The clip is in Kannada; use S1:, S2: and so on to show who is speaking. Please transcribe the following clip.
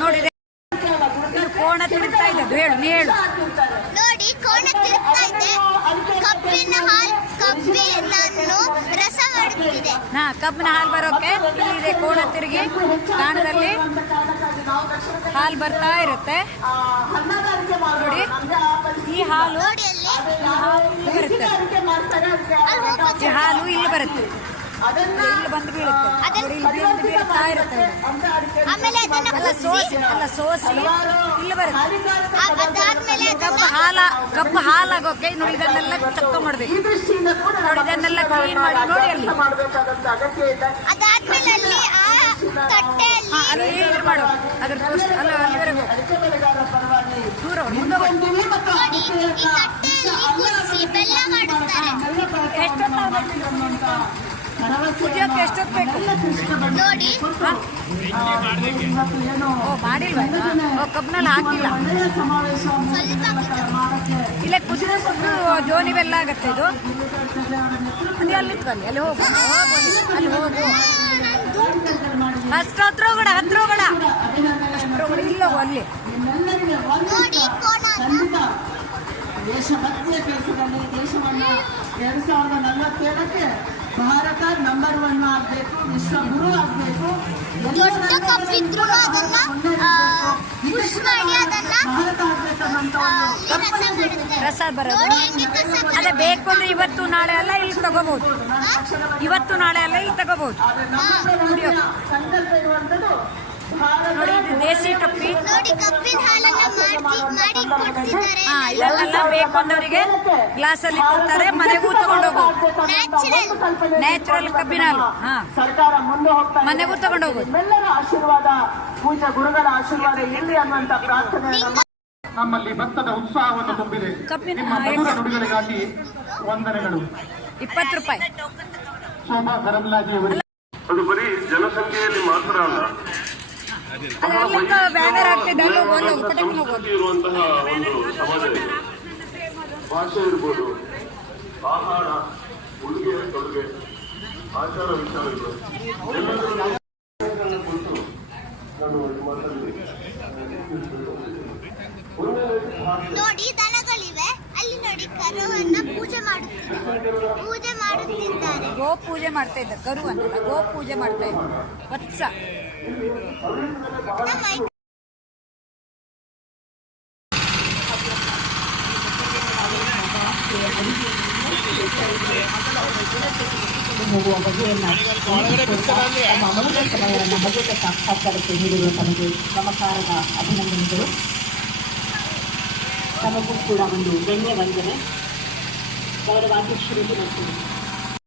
S1: ನೋಡಿ ಇದು ಕೋಣ ತಿರುಗ್ತಾ ಇದ್ದದ್ದು ಹೇಳು ನೀ ಹೇಳು.
S2: ನೋಡಿ ಕೋಣ ತಿರುಗ್ತಾ ಇದೆ. ಕಬ್ಬಿನ ಹಾಲ್ ಕಬ್ಬಿನನ್ನು ರಸ ಮಾಡುತ್ತಿದೆ
S1: ಹಾ ಕಬ್ಬಿನ ಹಾಲ್ ಬರೋಕೆ ಇಲ್ಲಿದೆ ಕೋಣ ತಿರುಗಿ ಕಾಣದಲ್ಲಿ ಹಾಲ್ ಬರ್ತಾ ಇರುತ್ತೆ. ನೋಡಿ ಈ ಹಾಲು ಬರುತ್ತೆ. ಈ ಹಾಲು ಇಲ್ಲಿ ಬರುತ್ತೆ. ಇಲ್ಲಿ ಬಂದು ಬೀಳುತ್ತೆ? ನೋಡಿ ಇಲ್ಲಿ ಬಂದು ಬೀಳ್ತಾ ಇರುತ್ತೆ ಇದು.
S2: ಆಮೇಲೆ ಅದನ್ನ
S1: ಅಲ್ಲ ಸೋಸಿ ಅಲ್ಲ ಸೋಸಿ. ಇಲ್ಲಿ ಬರುತ್ತೆ. ಕಬ್ಬು
S2: ಅದನ್ನ
S1: ಹಾಲ ಕಬ್ಬು ಹಾಲಾಗೋಕೆ ನೋಡಿ ಇದನ್ನೆಲ್ಲ ತಕ್ಕೊಂಡ್ಬಿಡ್ಬೇಕು ನೋಡಿ ಇದನ್ನೆಲ್ಲ ಕ್ಲೀನ್ ಮಾಡಿ ನೋಡಿ ಅಲ್ಲಿ.
S2: ಅದಾದ್ಮೇಲೆ ಅಲ್ಲಿ ಆ ತಟ್ಟೆಯಲ್ಲಿ
S1: ಅಲ್ಲಿ ಇದು ಮಾಡು. ಅದ್ರ ಅಲ್ಲ ಅಲ್ಲಿವರೆಗೂ. ದೂರ ಹೋಗು, ಮುಂದೆ ಹೋಗು.
S2: ನೋಡಿ ಈ ತಟ್ಟೆಯಲ್ಲಿ ಕುದಿಸಿ ಬೆಲ್ಲ ಮಾಡುತ್ತಾರೆ.
S1: ಎಷ್ಟೊತ್ತು
S2: ನೋಡಿ?
S1: ಓ ಮಾಡಿಲ್ವಾ ಓ ಹಾಕಿಲ್ಲ. ಇಲ್ಲೇ ಕುದಿದ ಕುದ್ದು ಜೋನಿ ಆಗತ್ತೆ ಇದು ಅಲ್ಲಿ ಅಲ್ಲಿ ನಿಂತ್ಕೊ ಅಲ್ಲಿ ಹೋಗು ಅಲ್ಲಿ. ಹೋಗು ಅಷ್ಟು ಹತ್ರ ಹೋಗೋಣ ಹತ್ರ ಹೋಗೋಣ ಹತ್ರ ಹೋಗೋಣ ಇಲ್ಲ ಅಲ್ಲಿ.
S3: ದೇಶಭಕ್ತಿಯ ಕೆಲಸದಲ್ಲಿ ದೇಶವನ್ನು ಎರಡ್ ಸಾವಿರದ ನಲವತ್ತೇಳಕ್ಕೆ ಭಾರತ ನಂಬರ್ ಒನ್ ಆಗ್ಬೇಕು ವಿಶ್ವ ಗುರು ಆಗ್ಬೇಕು.
S2: ದೊಡ್ಡ ಕಬ್ಬಿದ್ರು ಅದನ್ನ ಪುಷ್ ಮಾಡಿ ಅದನ್ನ ರಸ
S1: ಬರೋದು? ಅದೇ ಬೇಕು ಅಂದ್ರೆ ಇವತ್ತು ನಾಳೆ ಅಲ್ಲ ಇಲ್ಲಿ ತಗೋಬಹುದು ಇವತ್ತು ನಾಳೆ ಅಲ್ಲ ಇಲ್ಲಿ ತಗೋಬಹುದು
S3: ಸಂಕಲ್ಪ ಇರುವಂತದ್ದು
S1: ನೋಡಿ ಇದು ದೇಸಿ ಕಪ್ಪಿ.
S2: ನೋಡಿ ಹಾಲನ್ನ ಮಾಡಿ ಮಾಡಿ ಕೊಡ್ತಿದ್ದಾರೆ.
S1: ಹಾ ಇದೆಲ್ಲ ಬೇಕು ಅಂದವರಿಗೆ ಗ್ಲಾಸ್ ಅಲ್ಲಿ ಕೊಡ್ತಾರೆ ಮನೆಗೂ ತಗೊಂಡು
S2: ನ್ಯಾಚುರಲ್
S1: ಕಬ್ಬಿನ ಹಾಲು
S3: ಸರ್ಕಾರ ಮುಂದೆ ಹೋಗ್ತಾ.
S1: ಮನೆಗೂ ತಗೊಂಡು ಹೋಗುದು
S3: ನಿಮ್ಮೆಲ್ಲರ ಆಶೀರ್ವಾದ ಪೂಜ್ಯ ಗುರುಗಳ ಆಶೀರ್ವಾದ ಇಲ್ಲಿ ಅನ್ನುವಂತ ಪ್ರಾರ್ಥನೆ
S4: ನಮ್ಮಲ್ಲಿ ಭತ್ತದ ಉತ್ಸಾಹವನ್ನು ತುಂಬಿದೆ.
S1: ಕಬ್ಬಿನ
S4: ನಿಮ್ಮ ಮಧುರ? ನುಡಿಗಳಿಗಾಗಿ ವಂದನೆಗಳು.
S1: ಇಪ್ಪತ್ತು ರೂಪಾಯಿ.
S4: ಶೋಭಾ ಕರಂದ್ಲಾಜೆಯವರು
S5: ಅದು ಬರೀ ಜನಸಂಖ್ಯೆಯಲ್ಲಿ ಮಾತ್ರ ಅಲ್ಲ. ಇರುವಂತಹ ಒಂದು ಸಮಾಜ. ಭಾಷೆ ಇರ್ಬೋದು. ಆಹಾರ ಉಡುಗೆ ತೊಡುಗೆ ಆಚಾರ ವಿಚಾರಗಳು. ಕುರಿತು ನಾನು ಒಂದನೇದಾಗಿ
S2: ನೋಡಿ ದನಗಳಿವೆ. ಅಲ್ಲಿ ನೋಡಿ ಕರುವನ್ನ ಪೂಜೆ ಮಾಡುತ್ತಿದ್ದಾರೆ. ಪೂಜೆ ಮಾಡುತ್ತಿದ್ದಾರೆ.
S1: ಗೋ ಪೂಜೆ ಮಾಡ್ತಾ ಇದ್ದ ಕರುವನ್ನ. ಅಂತ ಗೋ ಪೂಜೆ ಮಾಡ್ತಾ ಇದ್ದ. ವತ್ಸ.
S3: ಹೋಗುವ ಬಗೆಯನ್ನ ನಮ್ಮ ಬಗೆಗೆ ಸಾಕ್ಷಾತ್ಕಾರಕ್ಕೆ ನೀಡಿರುವ ತಮಗೆ ನಮಸ್ಕಾರದ ಅಭಿನಂದನೆಗಳು ತಮಗೂ ಕೂಡ ಒಂದು ಗಣ್ಯ ವಂದನೆ ಗೌರವಾಧ್ಯಕ್ಷರಿಗೆ ಮತ್ತು